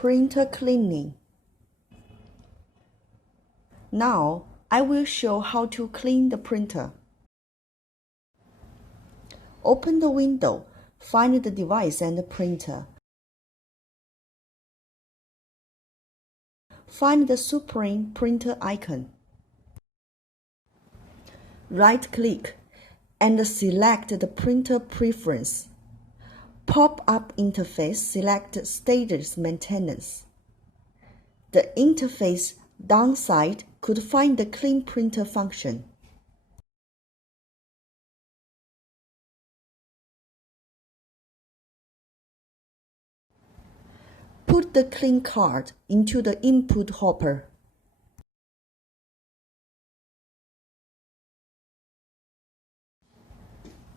Printer cleaning. Now, I will show how to clean the printer. Open the window, find the device and the printer. Find the Supreme printer icon. Right-click and select the printer preference. Pop-up interface, select Status Maintenance. The interface downside could find the Clean Printer function. Put the clean card into the input hopper.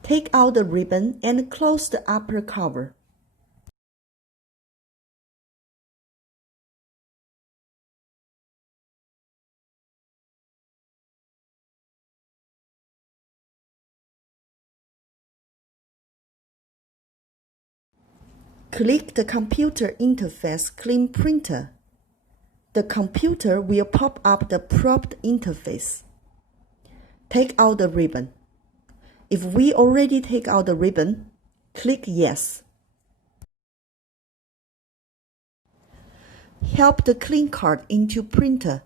Take out the ribbon and close the upper cover. Click the Computer Interface Clean Printer. The computer will pop up the propped interface. Take out the ribbon. If we already take out the ribbon, click Yes. Help the clean card into printer.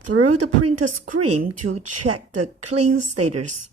Through the printer screen to check the clean status.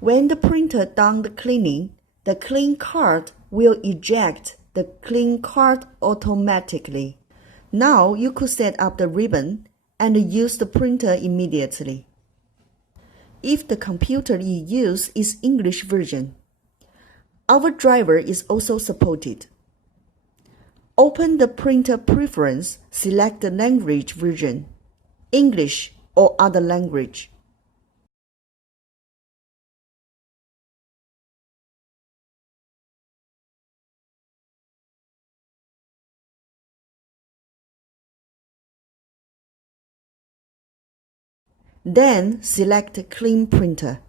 When the printer done the cleaning, the clean card will eject the clean card automatically. Now you could set up the ribbon and use the printer immediately. If the computer you use is English version, our driver is also supported. Open the printer preference, select the language version, English or other language. Then select Clean Printer.